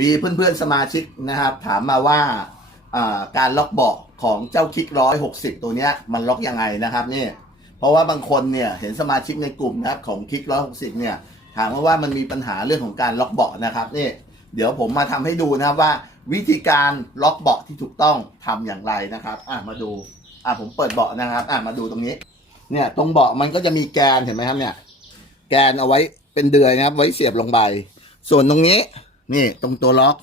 มีเพื่อนๆสมาชิกนะครับ ถามมาว่าการล็อกเบาะของเจ้าคลิกร้อยหกสิบตัวเนี้ยมันล็อกยังไงนะครับนี่เพราะว่าบางคนเนี่ยเห็นสมาชิกในกลุ่มนะครับของคลิกร้อยหกสิบเนี่ยถามมาว่ามันมีปัญหาเรื่องของการล็อกเบาะนะครับนี่เดี๋ยวผมมาทำให้ดูนะครับว่า วิธีการล็อกเบาะที่ถูกต้องทำอย่างไรนะครับอะมาดูอะผมเปิดเบาะนะครับอะมาดูตรงนี้ เนี่ยตรงเบาะมันก็จะมีแกนเห็นไหมครับเนี่ย แกนเอาไว้เป็นเดือยนะครับ ไว้เสียบลงไปส่วนตรงนี้ นี่ตรงตัวล็อก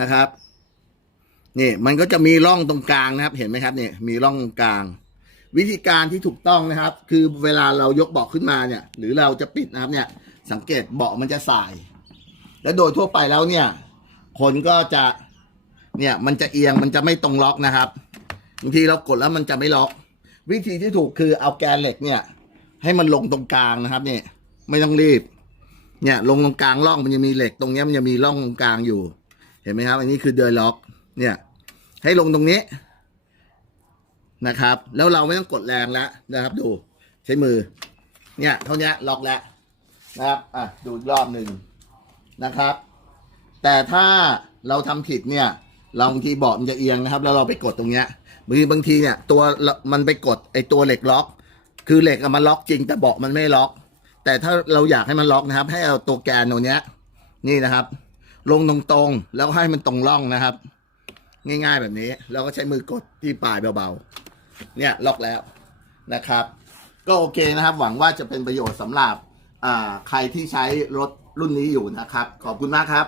นะครับ นี่มันก็จะมีร่องตรงกลางนะครับ เห็นไหมครับเนี่ยมีร่องตรงกลาง วิธีการที่ถูกต้องนะครับ คือเวลาเรายกเบาะขึ้นมาเนี่ย หรือเราจะปิดนะครับเนี่ย สังเกตเบาะมันจะสาย และโดยทั่วไปแล้วเนี่ย คนก็จะเนี่ยมันจะเอียงมันจะไม่ตรงล็อกนะครับบางทีเรากดแล้วมันจะไม่ล็อก วิธีที่ถูกคือเอาแกนเหล็กเนี่ย ให้มันลงตรงกลางนะครับเนี่ยไม่ต้องรีบ เนี่ยลงตรงกลางร่องมันจะมีเหล็กตรงเนี้ยมันจะมีร่องตรงกลางอยู่ เห็นไหมครับ อันนี้คือเดยล็อก เนี่ย ให้ลงตรงนี้นะครับ แล้วเราไม่ต้องกดแรงแล้วนะครับ ดูใช้มือ เนี่ย เท่านี้ล็อกแล้วนะครับอะดูอีกรอบหนึ่งนะครับ แต่ถ้าเราทำผิดเนี่ย เราบางทีเบาะมันจะเอียงนะครับ แล้วเราไปกดตรงเนี้ยบางทีบางทีเนี่ย ตัวมันไปกดไอ้ตัวเหล็กล็อก คือเหล็กมันล็อกจริงแต่เบาะมันไม่ล็อก แต่ถ้าเราอยากให้มันล็อกนะครับ ให้เอาตัวแกนตัวเนี้ย นี่นะครับ ลงตรงๆ แล้วให้มันตรงร่องนะครับ ง่ายๆแบบนี้ แล้วก็ใช้มือกดที่ปลายเบาๆ เนี่ยล็อกแล้วนะครับ ก็โอเคนะครับ หวังว่าจะเป็นประโยชน์สำหรับใครที่ใช้รถรุ่นนี้อยู่นะครับ ขอบคุณมากครับ